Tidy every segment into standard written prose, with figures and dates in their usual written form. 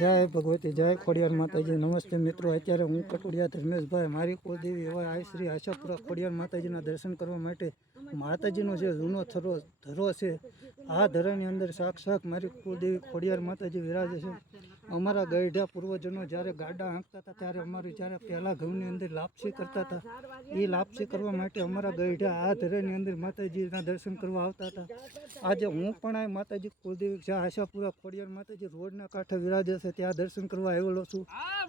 જય ભગવતી, જય ખોડિયાર માતાજી. નમસ્તે મિત્રો, અત્યારે હું કટુડિયા ધર્મેશભાઈ મારી કુળદેવી એવા આ શ્રી આશાપુરા ખોડિયાર માતાજીના દર્શન કરવા માટે માતાજીનો જે જૂનો ધરો છે, આ ધરાની અંદર સાક્ષાત મારી કુળદેવી ખોડિયાર માતાજી વિરાજે છે. અમારા ગઈઢા પૂર્વજનો જ્યારે ગાડા હાંકતા હતા ત્યારે અમારી જ્યારે પહેલાં ઘઉંની અંદર લાપસી કરતા હતા, એ લાપસી કરવા માટે અમારા ગઈઢા આ ધરાની અંદર માતાજીના દર્શન કરવા આવતા હતા. આજે હું પણ આ માતાજી કુળદેવી જ્યાં આશાપુરા ખોડિયાર માતાજી રોડના કાંઠે વિરાજે છે ત્યાં દર્શન કરવા આવેલો છું.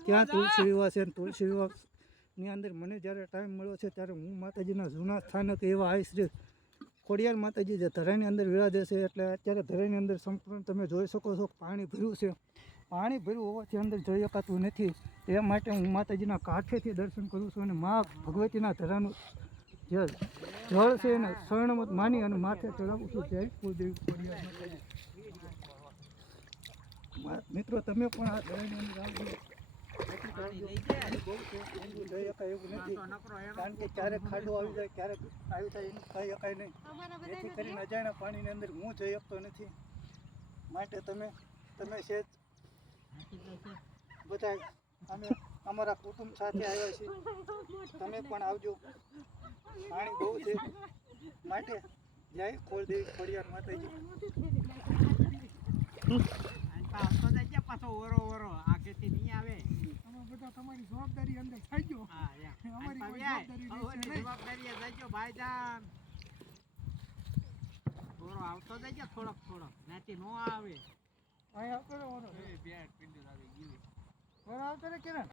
ત્યાં તુલસી વિવાહ છે, તુલસી વિવાહની અંદર મને જ્યારે ટાઈમ મળ્યો છે ત્યારે હું માતાજીના જૂના સ્થાનક એવા આ શ્રી ખોડિયાર માતાજી જે ધરાની અંદર વિરાજે છે. એટલે અત્યારે ધરાની અંદર સંપૂર્ણ તમે જોઈ શકો છો પાણી ભર્યું છે. પાણી ભર્યું હોવાથી અંદર જઈ શકાતું નથી. એ માટે હું માતાજીના કાંઠેથી દર્શન કરું છું અને મા ભગવતીના ધરાનું જે જળ છે એને શરણમત માની અને માથે ચડાવું છું. જય કુળદેવી ખોડિયાર માતાજી. મિત્રો તમે પણ આ ધરાની અંદર આવજો. કારણ કે ક્યારેક ખાડો આવી જાય, ક્યારેક આવી જાય, એનું કહી શકાય નહીં. જેથી કરીને અજાણ્યા પાણીની અંદર હું જઈ શકતો નથી. માટે તમે સેજ બધા અમે અમારા કુટુંબ સાથે આવ્યા છીએ. તમે પણ આવજો. પાણી બહુ છે માટે જય કુળદેવી ખોડિયાર માતાજી. પાછો ઓરો આગેથી નહીં આવે. બધા તમારી જવાબદારી અંદર થઈ ગયો. અમારી કોઈ જવાબદારી જજો ભાઈજાન. ઓરો આવતો જજો થોડોક નાથી નો આવે. અહીં આવતો રે ઓરો. એ બે પિંડી આવી ગઈ. ઓરો આવતો રે કિરણ.